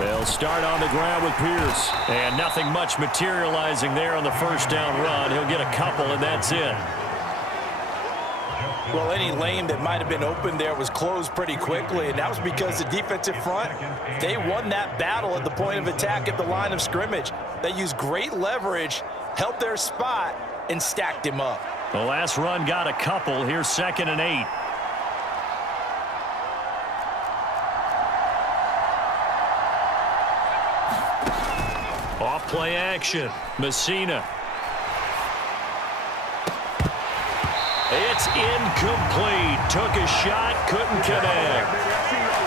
They'll start on the ground with Pierce. And nothing much materializing there on the first down run. He'll get a couple, and that's it. Well, any lane that might have been open there was closed pretty quickly, and that was because the defensive front, they won that battle at the point of attack at the line of scrimmage. They used great leverage, held their spot, and stacked him up. The last run got a couple. Here's 2nd and 8. Off play action. Messina. It's incomplete. Took a shot, couldn't connect.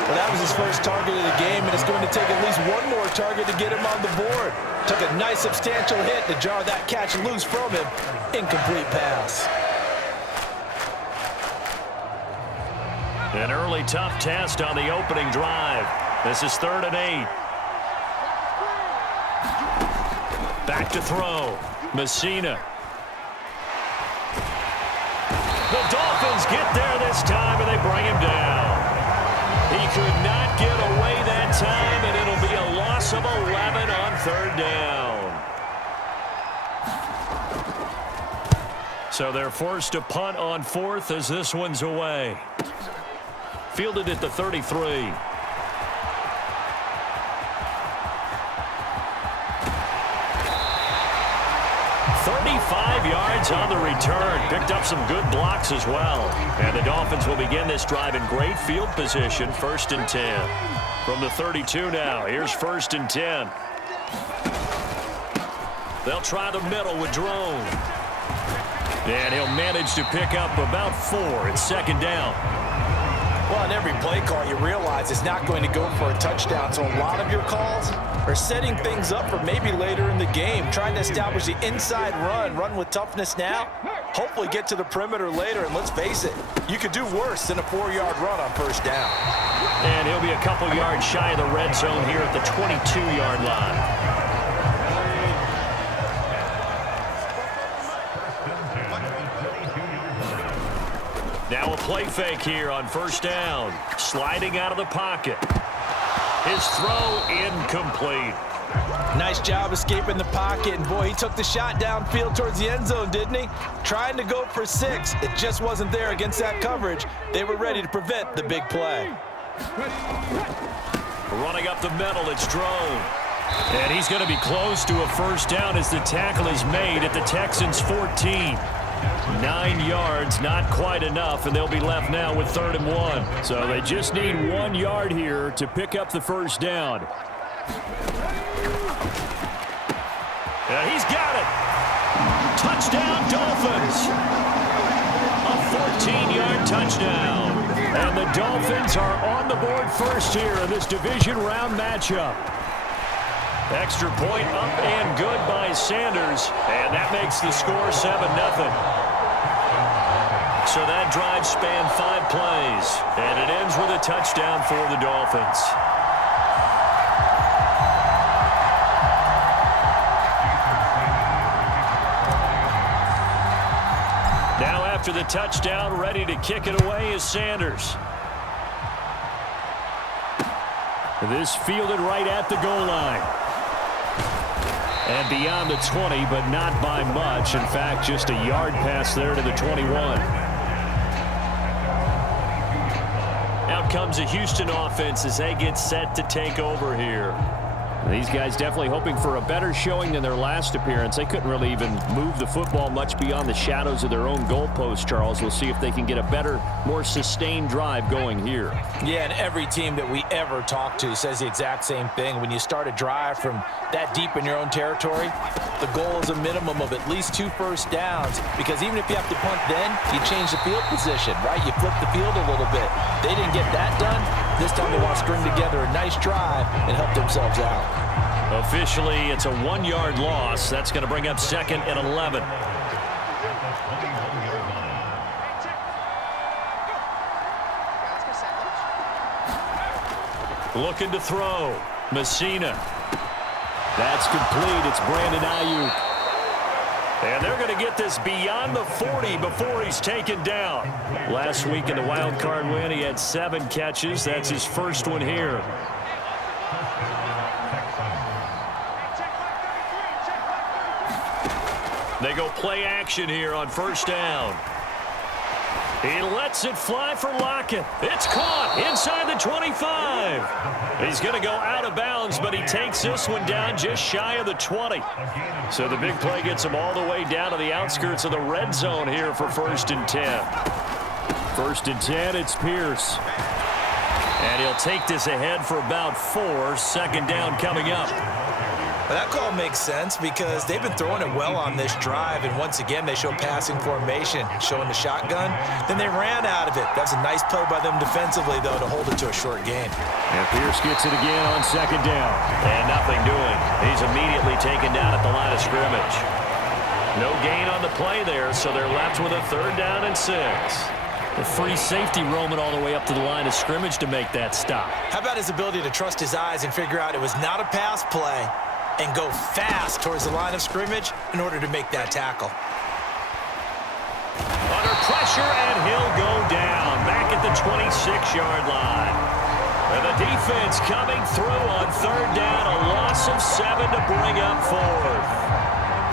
Well, that was his first target of the game, and it's going to take at least one more target to get him on the board. Took a nice substantial hit to jar that catch loose from him. Incomplete pass. An early tough test on the opening drive. This is 3rd and 8. Back to throw. Messina. The Dolphins get there this time, and they bring him down. He could not get away that time, and it'll be a loss of 11 on 3rd down. So they're forced to punt on 4th as this one's away. Fielded at the 33. Yards on the return. Picked up some good blocks as well. And the Dolphins will begin this drive in great field position. 1st and 10. From the 32 now. Here's 1st and 10. They'll try the middle with Drone. And he'll manage to pick up about 4. It's 2nd down. Well, on every play call, you realize it's not going to go for a touchdown. So a lot of your calls are setting things up for maybe later in the game, trying to establish the inside run with toughness now, hopefully get to the perimeter later. And let's face it, you could do worse than a 4-yard run on 1st down. And he'll be a couple yards shy of the red zone here at the 22-yard line. Now a play fake here on 1st down. Sliding out of the pocket. His throw incomplete. Nice job escaping the pocket. And, boy, he took the shot downfield towards the end zone, didn't he? Trying to go for 6. It just wasn't there against that coverage. They were ready to prevent the big play. Running up the middle, it's Drone. And he's going to be close to a 1st down as the tackle is made at the Texans' 14. 9 yards, not quite enough, and they'll be left now with 3rd and 1. So they just need 1 yard here to pick up the 1st down. He's got it. Touchdown, Dolphins. A 14-yard touchdown. And the Dolphins are on the board first here in this division round matchup. Extra point up and good by Sanders, and that makes the score 7-0. So that drive spanned 5 plays, and it ends with a touchdown for the Dolphins. Now after the touchdown, ready to kick it away is Sanders. This fielded right at the goal line. And beyond the 20, but not by much. In fact, just a yard pass there to the 21. Out comes the Houston offense as they get set to take over here. These guys definitely hoping for a better showing than their last appearance. They couldn't really even move the football much beyond the shadows of their own goalpost, Charles. We'll see if they can get a better, more sustained drive going here. Yeah, and every team that we ever talk to says the exact same thing. When you start a drive from that deep in your own territory, the goal is a minimum of at least 2 first downs, because even if you have to punt then, you change the field position, right? You flip the field a little bit. They didn't get that done. This time they want to string together a nice drive and help themselves out. Officially, it's a 1-yard loss. That's going to bring up 2nd and 11. Looking to throw. Messina. That's complete. It's Brandon Ayuk. And they're going to get this beyond the 40 before he's taken down. Last week in the wild card win, he had 7 catches. That's his first one here. They go play action here on first down. He lets it fly for Lockett. It's caught inside the 25. He's going to go out of bounds, but he takes this one down just shy of the 20. So the big play gets him all the way down to the outskirts of the red zone here for 1st and 10. 1st and 10, it's Pierce. And he'll take this ahead for about 4. 2nd down coming up. Well, that call makes sense because they've been throwing it well on this drive, and once again they show passing formation, showing the shotgun. Then they ran out of it. That's a nice play by them defensively, though, to hold it to a short gain. And Pierce gets it again on 2nd down. And nothing doing. He's immediately taken down at the line of scrimmage. No gain on the play there, so they're left with a 3rd down and 6. The free safety roaming all the way up to the line of scrimmage to make that stop. How about his ability to trust his eyes and figure out it was not a pass play and go fast towards the line of scrimmage in order to make that tackle. Under pressure, and he'll go down back at the 26-yard line. And the defense coming through on 3rd down, a loss of 7 to bring up 4th.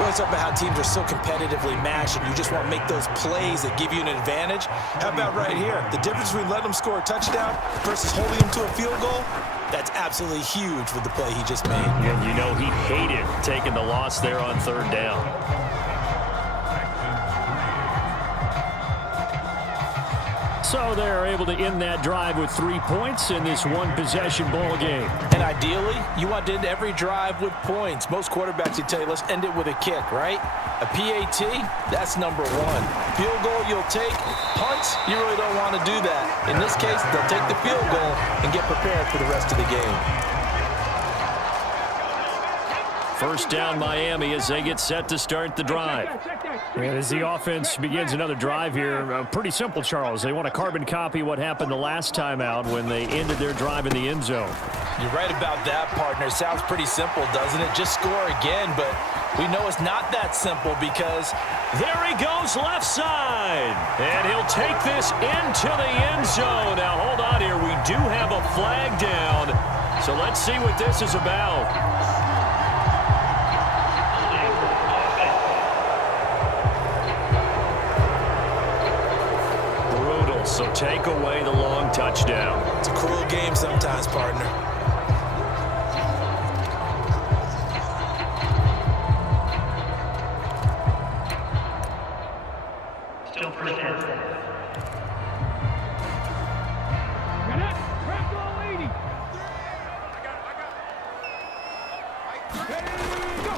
Well, it's about how teams are so competitively matched, and you just want to make those plays that give you an advantage. How about right here? The difference between letting them score a touchdown versus holding them to a field goal, that's absolutely huge with the play he just made. And you know he hated taking the loss there on 3rd down. So they're able to end that drive with 3 points in this one-possession ball game. And ideally, you want to end every drive with points. Most quarterbacks would tell you, let's end it with a kick, right? A PAT, that's number 1. Field goal you'll take. Punts, you really don't want to do that. In this case, they'll take the field goal and get prepared for the rest of the game. 1st down Miami as they get set to start the drive. And as the offense begins another drive here, pretty simple, Charles. They want to carbon copy what happened the last time out when they ended their drive in the end zone. You're right about that, partner. Sounds pretty simple, doesn't it? Just score again, but we know it's not that simple because there he goes left side. And he'll take this into the end zone. Now, hold on here. We do have a flag down. So let's see what this is about. So take away the long touchdown. It's a cruel game sometimes, partner. Still first down.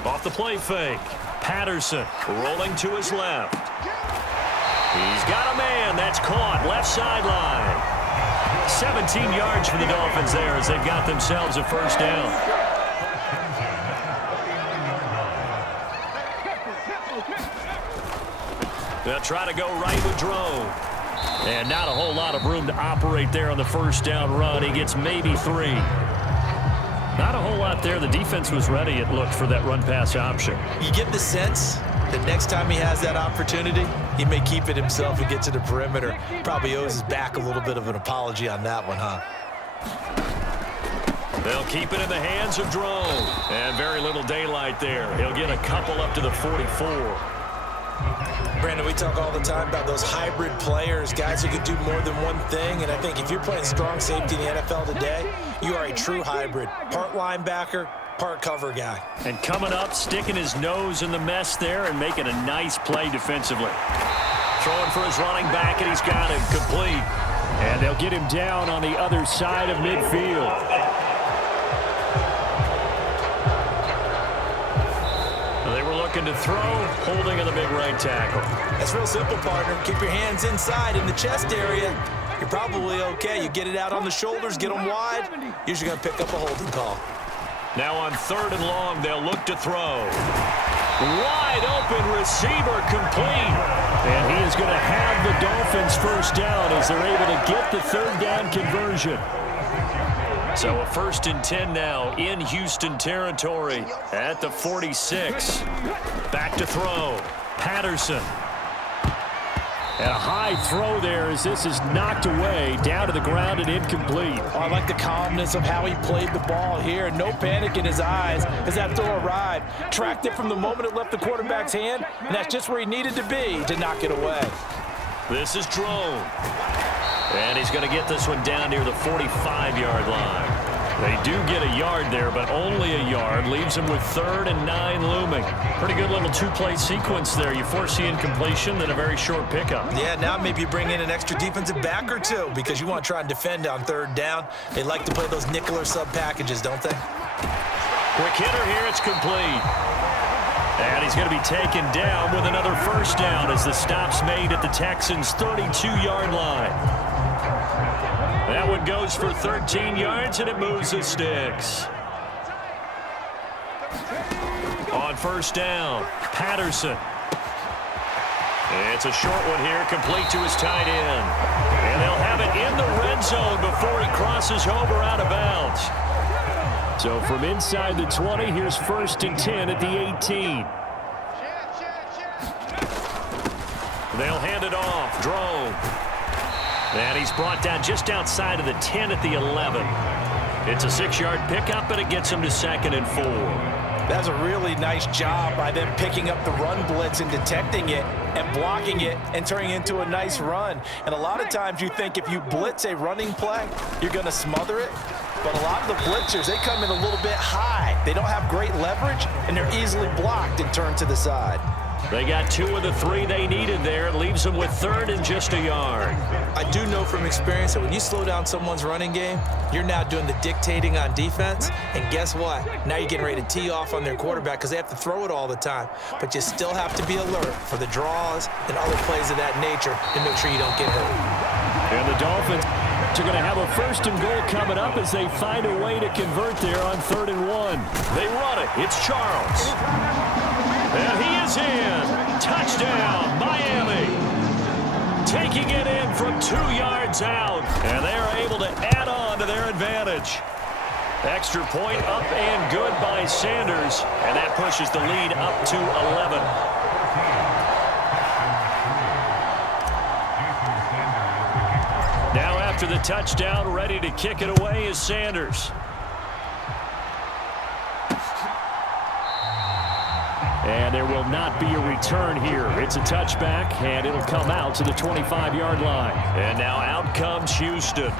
Off the play fake. Patterson rolling to his left. He's got a man. That's caught. Left sideline. 17 yards for the Dolphins there as they've got themselves a 1st down. They'll try to go right with Drone. And not a whole lot of room to operate there on the 1st down run. He gets maybe 3. Not a whole lot there. The defense was ready, it looked, for that run-pass option. You get the sense that next time he has that opportunity, he may keep it himself and get to the perimeter. Probably owes his back a little bit of an apology on that one, huh? They'll keep it in the hands of Drone. And very little daylight there. He'll get a couple up to the 44. Brandon, we talk all the time about those hybrid players, guys who can do more than one thing. And I think if you're playing strong safety in the NFL today, you are a true hybrid. Part linebacker, part cover guy. And coming up, sticking his nose in the mess there and making a nice play defensively. Throwing for his running back, and he's got him complete. And they'll get him down on the other side of midfield. They were looking to throw, holding in the big right tackle. That's real simple, partner. Keep your hands inside in the chest area. You're probably okay. You get it out on the shoulders, get them wide. Usually going to pick up a holding call. Now on 3rd and long, they'll look to throw. Wide open receiver complete. And he is going to have the Dolphins 1st down as they're able to get the 3rd down conversion. So a 1st and 10 now in Houston territory at the 46. Back to throw. Patterson. And a high throw there as this is knocked away, down to the ground and incomplete. Oh, I like the calmness of how he played the ball here. No panic in his eyes as that throw arrived. Tracked it from the moment it left the quarterback's hand, and that's just where he needed to be to knock it away. This is Drone. And he's going to get this one down near the 45-yard line. They do get a yard there, but only a yard. Leaves them with 3rd and 9 looming. Pretty good little two-play sequence there. You force the incompletion, then a very short pickup. Yeah, now maybe you bring in an extra defensive back or two because you want to try and defend on 3rd down. They like to play those nickel or sub packages, don't they? Quick hitter here. It's complete. And he's going to be taken down with another first down as the stop's made at the Texans' 32-yard line. That one goes for 13 yards, and it moves the sticks. On first down, Patterson. It's a short one here, complete to his tight end. And they'll have it in the red zone before he crosses over out of bounds. So from inside the 20, here's 1st and 10 at the 18. They'll hand it off. Drone. And he's brought down just outside of the 10 at the 11. It's a 6-yard pickup, and it gets him to 2nd and 4. That's a really nice job by them picking up the run blitz and detecting it and blocking it and turning it into a nice run. And a lot of times you think if you blitz a running play, you're going to smother it. But a lot of the blitzers, they come in a little bit high. They don't have great leverage, and they're easily blocked and turned to the side. They got 2 of the 3 they needed there. It leaves them with 3rd and just a yard. I do know from experience that when you slow down someone's running game, you're now doing the dictating on defense. And guess what? Now you're getting ready to tee off on their quarterback because they have to throw it all the time. But you still have to be alert for the draws and other plays of that nature to make sure you don't get hurt. And the Dolphins are going to have a 1st and goal coming up as they find a way to convert there on 3rd and 1. They run it. It's Charles. And he is in. Touchdown, Miami. Taking it in from 2 yards out. And they are able to add on to their advantage. Extra point up and good by Sanders. And that pushes the lead up to 11. Now after the touchdown, ready to kick it away is Sanders. And there will not be a return here. It's a touchback, and it'll come out to the 25-yard line. And now out comes Houston.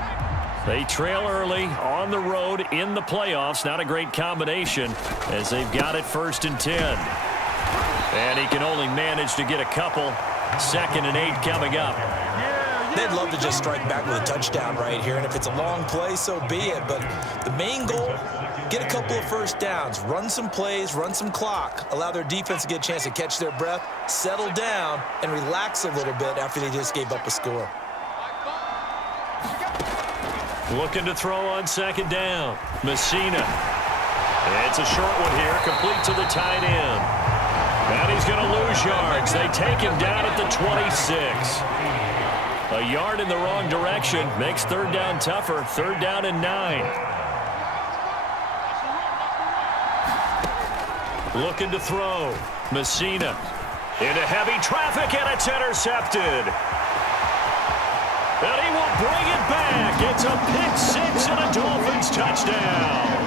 They trail early on the road in the playoffs. Not a great combination as they've got it 1st and 10. And he can only manage to get a couple. 2nd and 8 coming up. They'd love to just strike back with a touchdown right here, and if it's a long play, so be it. But the main goal, get a couple of first downs, run some plays, run some clock, allow their defense to get a chance to catch their breath, settle down, and relax a little bit after they just gave up a score. Looking to throw on 2nd down. Messina. It's a short one here, complete to the tight end. And he's going to lose yards. They take him down at the 26. A yard in the wrong direction makes 3rd down tougher. 3rd down and 9. Looking to throw. Messina into heavy traffic, and it's intercepted. And he will bring it back. It's a pick 6 and a Dolphins touchdown.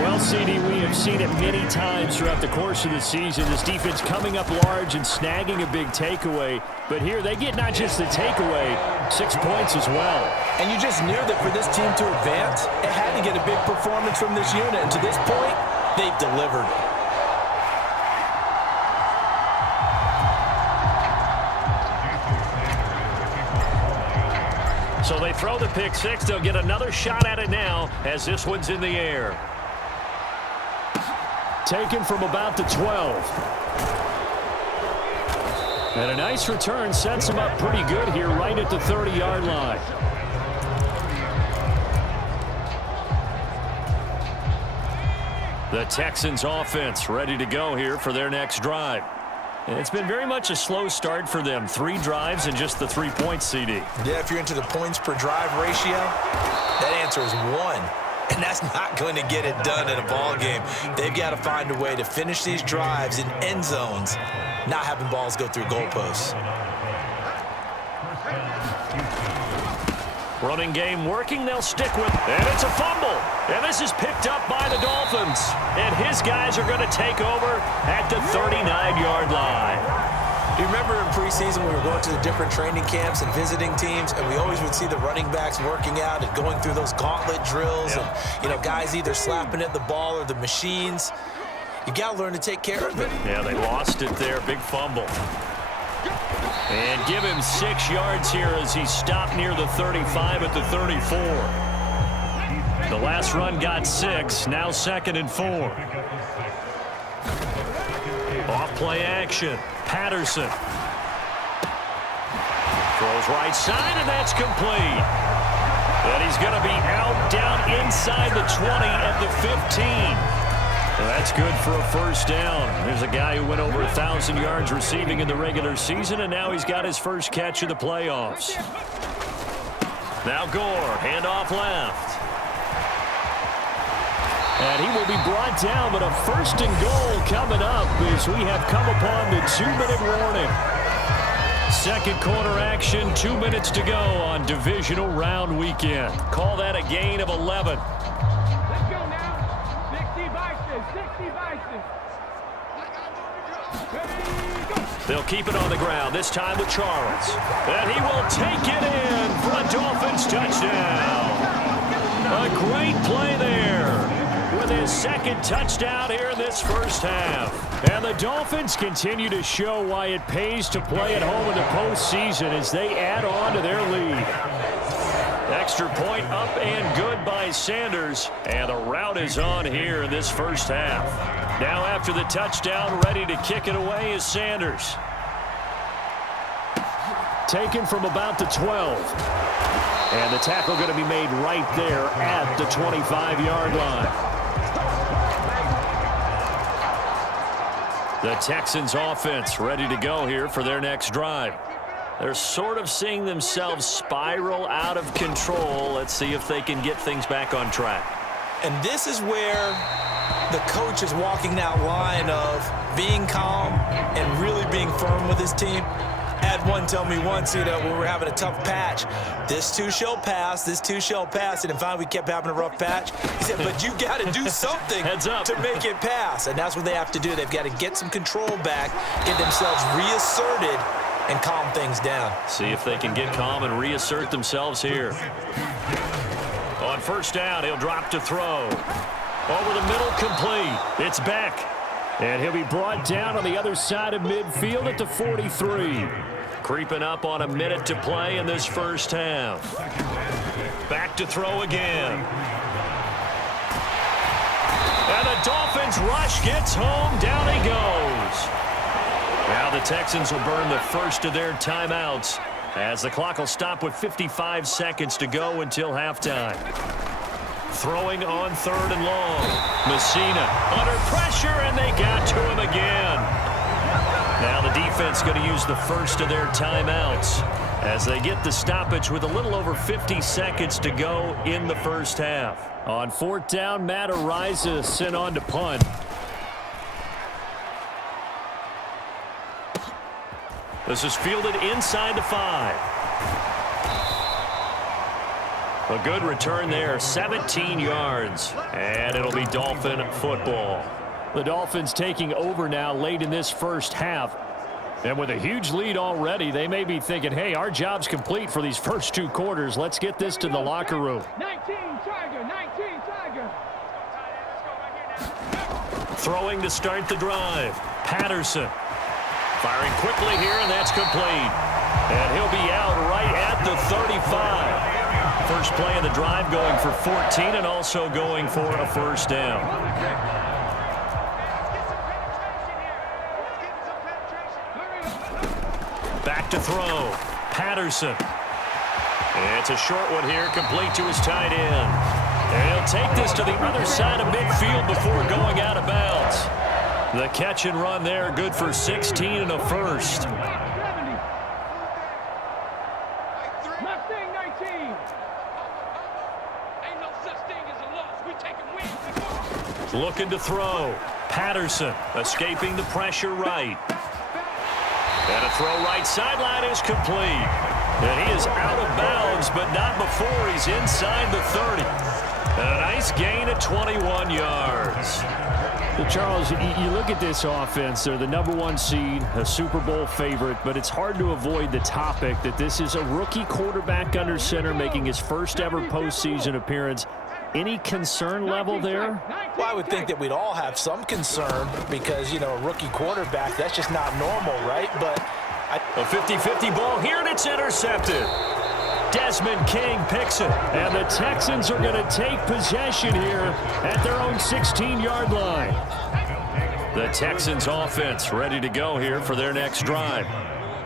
Well, CD, we have seen it many times throughout the course of the season. This defense coming up large and snagging a big takeaway. But here they get not just the takeaway, 6 points as well. And you just knew that for this team to advance, it had to get a big performance from this unit. And to this point, they've delivered. So they throw the pick 6. They'll get another shot at it now as this one's in the air. Taken from about the 12. And a nice return sets him up pretty good here right at the 30-yard line. The Texans offense ready to go here for their next drive. And it's been very much a slow start for them. 3 drives and just the 3 points, CD. Yeah, if you're into the points per drive ratio, that answer is 1. And that's not going to get it done in a ball game. They've got to find a way to finish these drives in end zones, not having balls go through goalposts. Running game working, they'll stick with it. And it's a fumble. And this is picked up by the Dolphins. And his guys are going to take over at the 39-yard line. You remember in preseason we were going to the different training camps and visiting teams, and we always would see the running backs working out and going through those gauntlet drills, and guys either slapping at the ball or the machines. You got to learn to take care of it. Yeah, they lost it there. Big fumble. And give him 6 yards here as he stopped near the 35 at the 34. The last run got 6. Now 2nd and 4. Off play action. Patterson. Throws right side, and that's complete. And he's going to be out down inside the 20 at the 15. Well, that's good for a first down. There's a guy who went over 1,000 yards receiving in the regular season, and now he's got his first catch of the playoffs. Now Gore, handoff left. And he will be brought down, but a 1st and goal coming up as we have come upon the 2-minute warning. Second quarter action, 2 minutes to go on Divisional round weekend. Call that a gain of 11. Let's go now. 60 vices, 60 vices. They'll keep it on the ground, this time with Charles. And he will take it in for a Dolphins touchdown. A great play there with his 2nd touchdown here in this first half. And the Dolphins continue to show why it pays to play at home in the postseason as they add on to their lead. Extra point up and good by Sanders. And the route is on here in this first half. Now after the touchdown, ready to kick it away is Sanders. Taken from about the 12. And the tackle going to be made right there at the 25-yard line. The Texans offense ready to go here for their next drive. They're sort of seeing themselves spiral out of control. Let's see if they can get things back on track. And this is where the coach is walking that line of being calm and really being firm with his team. I had one tell me once, when we were having a tough patch, this too shall pass, this too shall pass. And finally we kept having a rough patch. He said, but you got to do something to make it pass. And that's what they have to do. They've got to get some control back, get themselves reasserted, and calm things down. See if they can get calm and reassert themselves here. On first down, he'll drop to throw. Over the middle, complete. It's Beck. And he'll be brought down on the other side of midfield at the 43. Creeping up on a minute to play in this first half. Back to throw again. And the Dolphins rush gets home. Down he goes. Now the Texans will burn the first of their timeouts as the clock will stop with 55 seconds to go until halftime. Throwing on 3rd and long. Messina under pressure, and they got to him again. Now the defense going to use the first of their timeouts as they get the stoppage with a little over 50 seconds to go in the first half. On 4th down, Matt Ariza sent on to punt. This is fielded inside the 5. A good return there, 17 yards, and it'll be Dolphin football. The Dolphins taking over now late in this first half. And with a huge lead already, they may be thinking, hey, our job's complete for these first 2 quarters. Let's get this to the locker room. 19 Tiger, 19 Tiger. Throwing to start the drive. Patterson. Firing quickly here, and that's complete. And he'll be out right at the 35. First play of the drive going for 14 and also going for a first down. Back to throw. Patterson. It's a short one here, complete to his tight end. And he'll take this to the other side of midfield before going out of bounds. The catch and run there, good for 16 and a first. Looking to throw. Patterson escaping the pressure right. And a throw right sideline is complete. And he is out of bounds, but not before he's inside the 30. And a nice gain of 21 yards. Well, Charles, you look at this offense. They're the #1 seed, a Super Bowl favorite, but it's hard to avoid the topic that this is a rookie quarterback under center making his first ever postseason appearance. Any concern level there? Well, I would think that we'd all have some concern because, a rookie quarterback, that's just not normal, right? But a 50-50 ball here, and it's intercepted. Desmond King picks it, and the Texans are going to take possession here at their own 16-yard line. The Texans offense ready to go here for their next drive.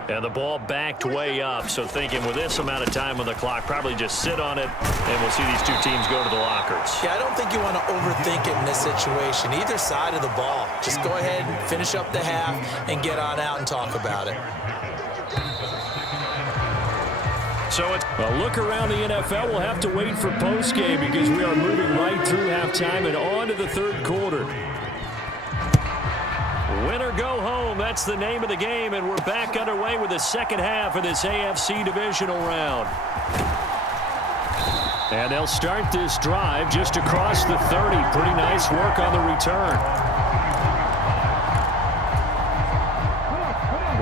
And the ball backed way up, so thinking with this amount of time on the clock, probably just sit on it, and we'll see these two teams go to the lockers. Yeah, I don't think you want to overthink it in this situation. Either side of the ball. Just go ahead and finish up the half and get on out and talk about it. So it's a look around the NFL. We'll have to wait for postgame because we are moving right through halftime and on to the third quarter. Win or go home, that's the name of the game, and we're back underway with the second half of this AFC Divisional round. And they'll start this drive just across the 30. Pretty nice work on the return.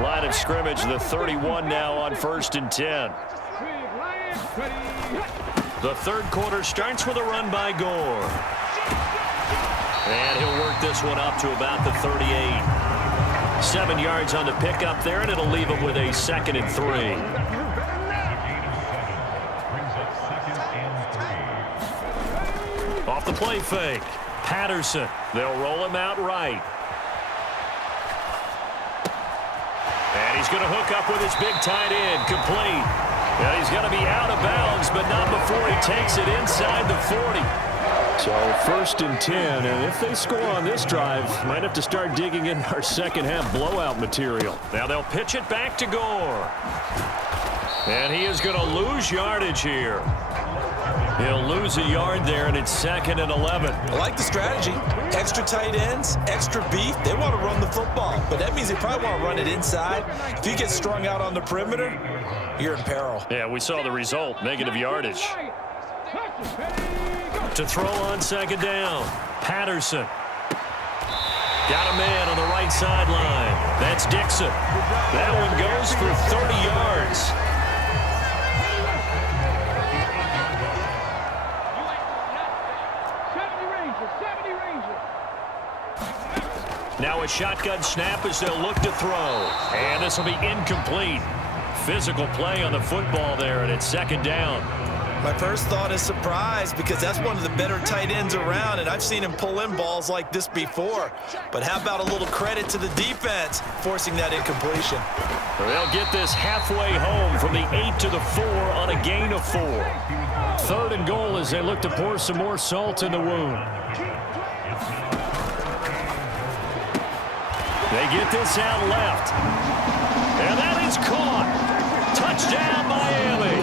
Line of scrimmage, the 31 now on 1st and 10. The third quarter starts with a run by Gore. And he'll work this one up to about the 38. 7 yards on the pickup there, and it'll leave him with a 2nd and 3. Off the play fake. Patterson. They'll roll him out right. And he's going to hook up with his big tight end. Complete. And he's going to be out of bounds, but not before he takes it inside the 40. So 1st and 10, and if they score on this drive, might have to start digging in our second half blowout material. Now they'll pitch it back to Gore. And he is going to lose yardage here. He'll lose a yard there, and it's 2nd and 11. I like the strategy. Extra tight ends, extra beef. They want to run the football, but that means they probably want to run it inside. If you get strung out on the perimeter, you're in peril. Yeah, we saw the result, negative yardage. To throw on 2nd down. Patterson. Got a man on the right sideline. That's Dixon. That one goes for 30 yards. Now a shotgun snap as they'll look to throw. And this will be incomplete. Physical play on the football there, and it's 2nd down. My first thought is surprise because that's one of the better tight ends around, and I've seen him pull in balls like this before. But how about a little credit to the defense forcing that incompletion? They'll get this halfway home from the 8 to the 4 on a gain of 4. 3rd and goal as they look to pour some more salt in the wound. They get this out left. And that is caught. Touchdown, Miami.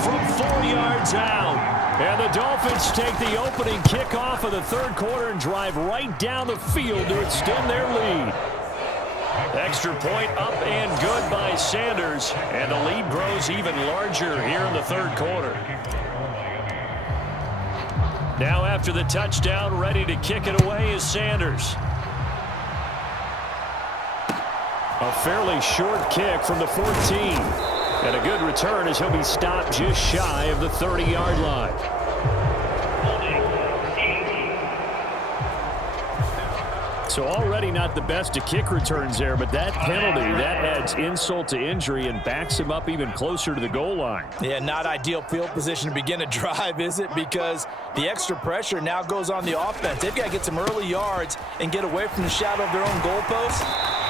From 4 yards out. And the Dolphins take the opening kickoff of the third quarter and drive right down the field to extend their lead. Extra point up and good by Sanders. And the lead grows even larger here in the third quarter. Now after the touchdown, ready to kick it away is Sanders. A fairly short kick from the 14. And a good return as he'll be stopped just shy of the 30-yard line. So already not the best of kick returns there, but that penalty, that adds insult to injury and backs him up even closer to the goal line. Yeah, not ideal field position to begin a drive, is it? Because the extra pressure now goes on the offense. They've got to get some early yards and get away from the shadow of their own goalposts.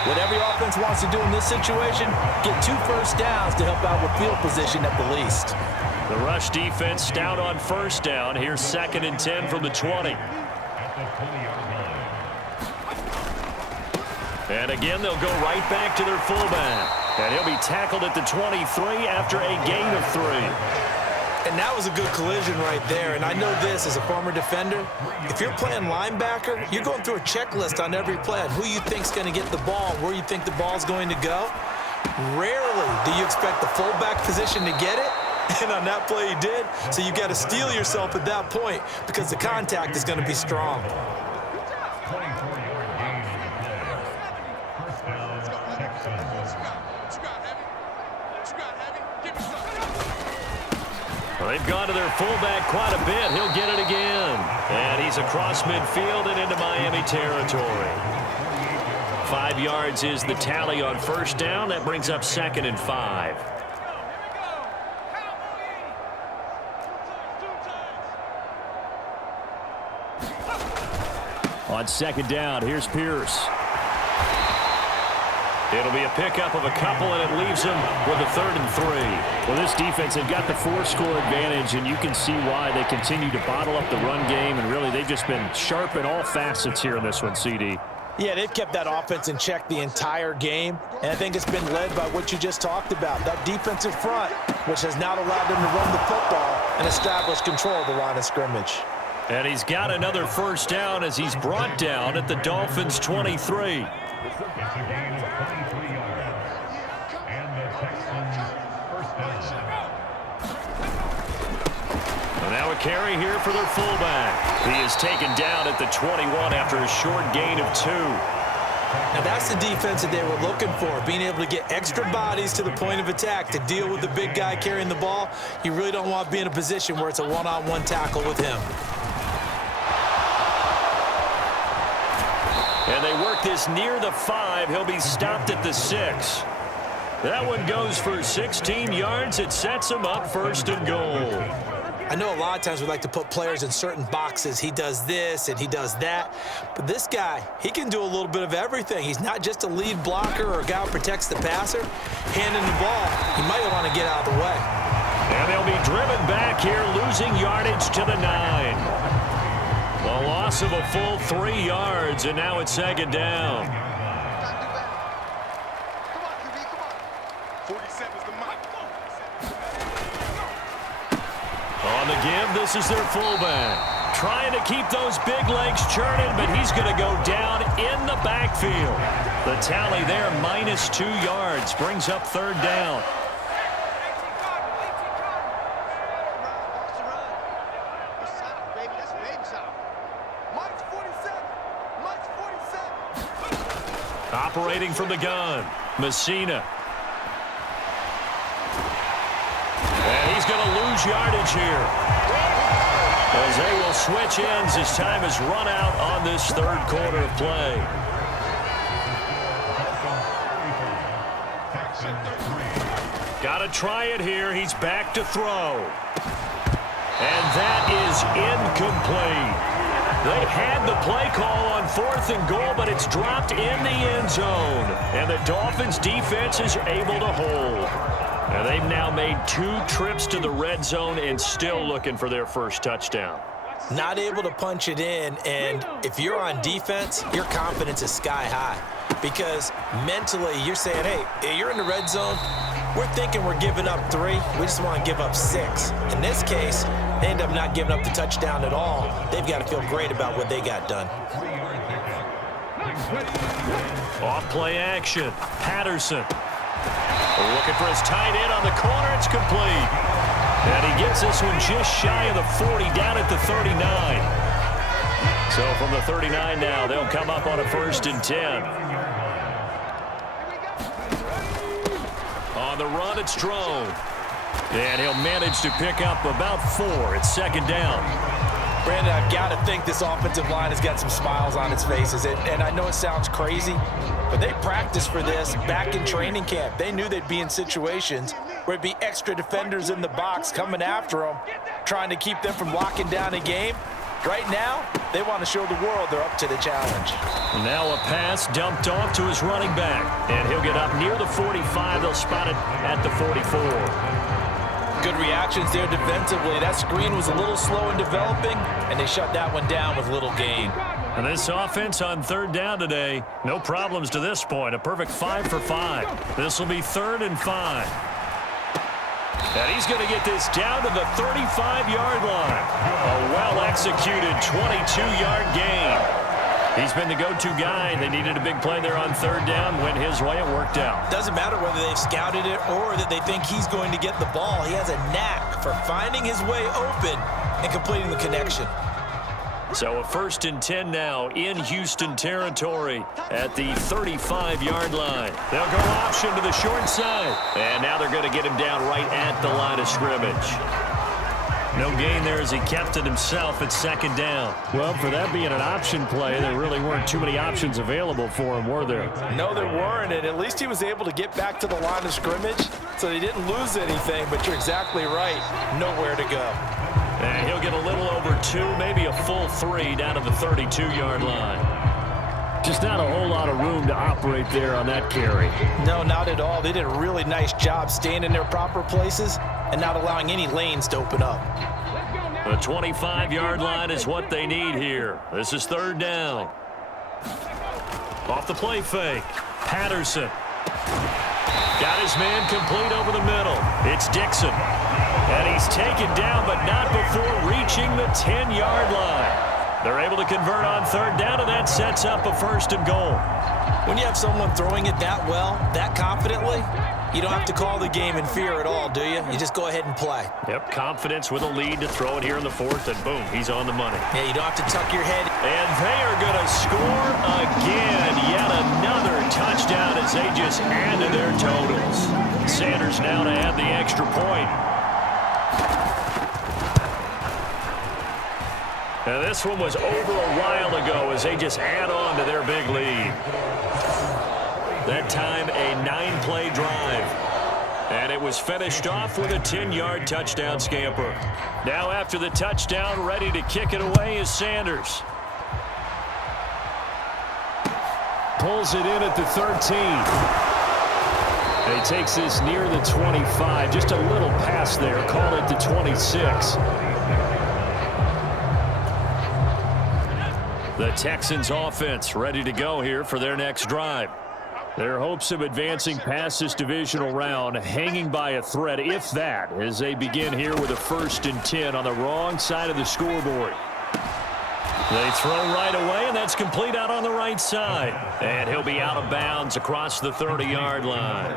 What every offense wants to do in this situation, get 2 first downs to help out with field position at the least. The rush defense stout on 1st down. Here's 2nd and 10 from the 20. And again, they'll go right back to their fullback. And he'll be tackled at the 23 after a gain of 3. And that was a good collision right there. And I know this as a former defender. If you're playing linebacker, you're going through a checklist on every play on who you think's going to get the ball, where you think the ball's going to go. Rarely do you expect the fullback position to get it, and on that play he did. So you got to steel yourself at that point because the contact is going to be strong. Well, they've gone to their fullback quite a bit. He'll get it again. And he's across midfield and into Miami territory. 5 yards is the tally on first down. That brings up 2nd and 5. On 2nd down, here's Pierce. It'll be a pickup of a couple, and it leaves them with a 3rd and 3. Well, this defense, they've got the 4-score advantage, and you can see why they continue to bottle up the run game, and really they've just been sharp in all facets here in this one, CD. Yeah, they've kept that offense in check the entire game, and I think it's been led by what you just talked about, that defensive front, which has now allowed them to run the football and establish control of the line of scrimmage. And he's got another first down as he's brought down at the Dolphins' 23. Now a carry here for their fullback. He is taken down at the 21 after a short gain of 2. Now that's the defense that they were looking for, being able to get extra bodies to the point of attack to deal with the big guy carrying the ball. You really don't want to be in a position where it's a one-on-one tackle with him. And they work this near the 5. He'll be stopped at the 6. That one goes for 16 yards. It sets him up 1st and goal. I know a lot of times we like to put players in certain boxes. He does this and he does that. But this guy, he can do a little bit of everything. He's not just a lead blocker or a guy who protects the passer. Handing the ball, he might want to get out of the way. And they'll be driven back here, losing yardage to the 9. A loss of a full 3 yards, and now it's 2nd down. On the give, this is their fullback. Trying to keep those big legs churning, but he's going to go down in the backfield. The tally there, -2 yards, brings up 3rd down. Operating from the gun, Messina. And he's going to lose yardage here, as they will switch ends as time has run out on this 3rd quarter of play. Got to try it here. He's back to throw. And that is incomplete. They had the play call on 4th and goal, but it's dropped in the end zone. And the Dolphins defense is able to hold. And they've now made 2 trips to the red zone and still looking for their first touchdown. Not able to punch it in, and if you're on defense, your confidence is sky high. Because mentally, you're saying, hey, you're in the red zone. We're thinking we're giving up 3. We just want to give up 6. In this case, they end up not giving up the touchdown at all. They've got to feel great about what they got done. Off play action. Patterson. Looking for his tight end on the corner. It's complete. And he gets this one just shy of the 40, down at the 39. So from the 39 now, they'll come up on a 1st and 10. On the run, it's Strome. And he'll manage to pick up about 4. It's 2nd down. Brandon, I've got to think this offensive line has got some smiles on its faces. And I know it sounds crazy, but they practiced for this back in training camp. They knew they'd be in situations where it'd be extra defenders in the box coming after them, trying to keep them from locking down a game. Right now, they want to show the world they're up to the challenge. Now a pass dumped off to his running back. And he'll get up near the 45. They'll spot it at the 44. Good reactions there defensively. That screen was a little slow in developing, and they shut that one down with little gain. And this offense on 3rd down today, no problems to this point. A perfect 5 for 5. This will be 3rd and 5. And he's going to get this down to the 35-yard line. A well-executed 22-yard gain. He's been the go-to guy. They needed a big play there on third down. Went his way. It worked out. Doesn't matter whether they've scouted it or that they think he's going to get the ball. He has a knack for finding his way open and completing the connection. So a 1st and 10 now in Houston territory at the 35-yard line. They'll go option to the short side. And now they're going to get him down right at the line of scrimmage. No gain there as he kept it himself at 2nd down. Well, for that being an option play, there really weren't too many options available for him, were there? No, there weren't, and at least he was able to get back to the line of scrimmage, so he didn't lose anything, but you're exactly right. Nowhere to go. And he'll get a little over 2, maybe a full 3 down to the 32-yard line. Just not a whole lot of room to operate there on that carry. No, not at all. They did a really nice job staying in their proper places and not allowing any lanes to open up. The 25-yard line is what they need here. This is 3rd down. Off the play fake. Patterson. Got his man complete over the middle. It's Dixon. And he's taken down, but not before reaching the 10-yard line. They're able to convert on 3rd down, and that sets up a 1st and goal. When you have someone throwing it that well, that confidently, you don't have to call the game in fear at all, do you? You just go ahead and play. Yep, confidence with a lead to throw it here in the 4th, and boom, he's on the money. Yeah, you don't have to tuck your head. And they are going to score again. Yet another touchdown as they just add to their totals. Sanders now to add the extra point. Now this one was over a while ago as they just add on to their big lead. That time a 9-play drive. And it was finished off with a 10-yard touchdown scamper. Now after the touchdown, ready to kick it away is Sanders. Pulls it in at the 13. And he takes this near the 25. Just a little pass there. Call it the 26. The Texans offense ready to go here for their next drive. Their hopes of advancing past this divisional round hanging by a thread, if that, as they begin here with a 1st and 10 on the wrong side of the scoreboard. They throw right away, and that's complete out on the right side. And he'll be out of bounds across the 30-yard line.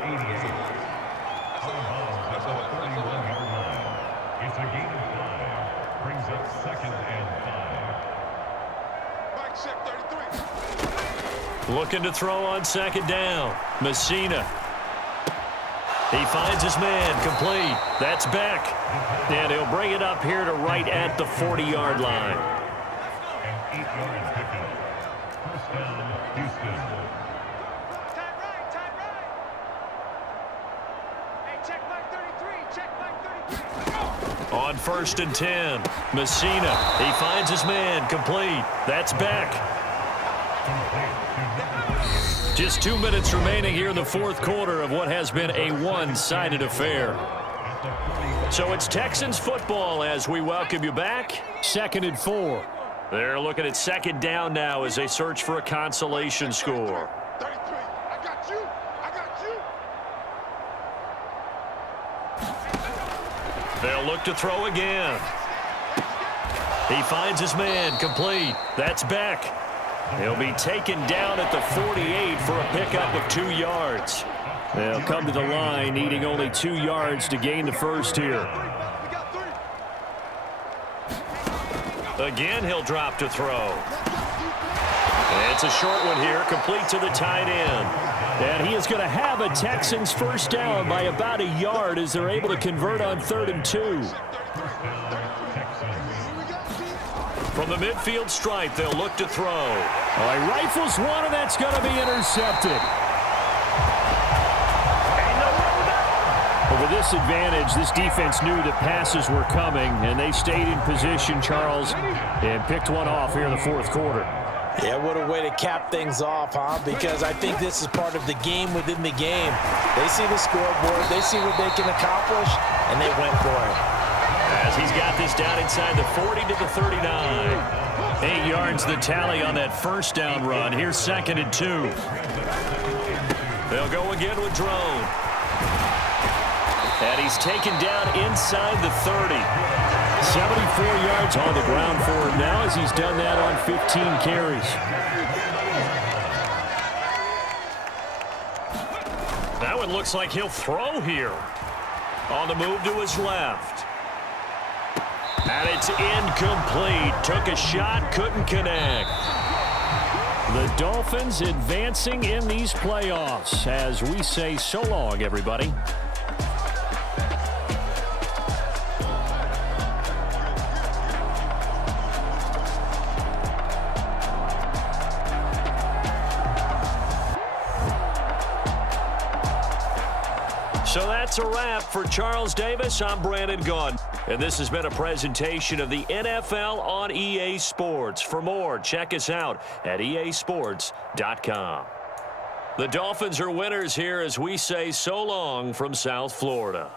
It's a gain of 5. Brings up 2nd and 5. Back check 33. Looking to throw on 2nd down. Messina. He finds his man complete. That's Beck. And he'll bring it up here to right at the 40-yard line. An 8-yard pickup. 1st down, Houston. Time right, time right. Hey, check mark 33, check mark 33. On 1st and 10, Messina. He finds his man complete. That's Beck. Just 2 minutes remaining here in the 4th quarter of what has been a one-sided affair. So it's Texans football as we welcome you back. 2nd and 4. They're looking at 2nd down now as they search for a consolation score. 33. I got you. I got you. They'll look to throw again. He finds his man complete. That's Beck. He'll be taken down at the 48 for a pickup of 2 yards. They'll come to the line needing only 2 yards to gain the 1st here. Again, he'll drop to throw. It's a short one here, complete to the tight end. And he is going to have a Texans 1st down by about a yard as they're able to convert on 3rd and 2. From the midfield stripe, they'll look to throw. All right, rifles one, and that's going to be intercepted. Over this advantage, this defense knew that passes were coming, and they stayed in position, Charles, and picked one off here in the 4th quarter. Yeah, what a way to cap things off, huh? Because I think this is part of the game within the game. They see the scoreboard, they see what they can accomplish, and they went for it. As he's got this down inside the 40 to the 39. 8 yards the tally on that 1st down run. Here's 2nd and 2. They'll go again with Drone. And he's taken down inside the 30. 74 yards on the ground for him now as he's done that on 15 carries. Oh, it looks like he'll throw here. On the move to his left. And it's incomplete. Took a shot, couldn't connect. The Dolphins advancing in these playoffs as we say so long, everybody. So that's a wrap for Charles Davis. I'm Brandon Gunn. And this has been a presentation of the NFL on EA Sports. For more, check us out at easports.com. The Dolphins are winners here as we say so long from South Florida.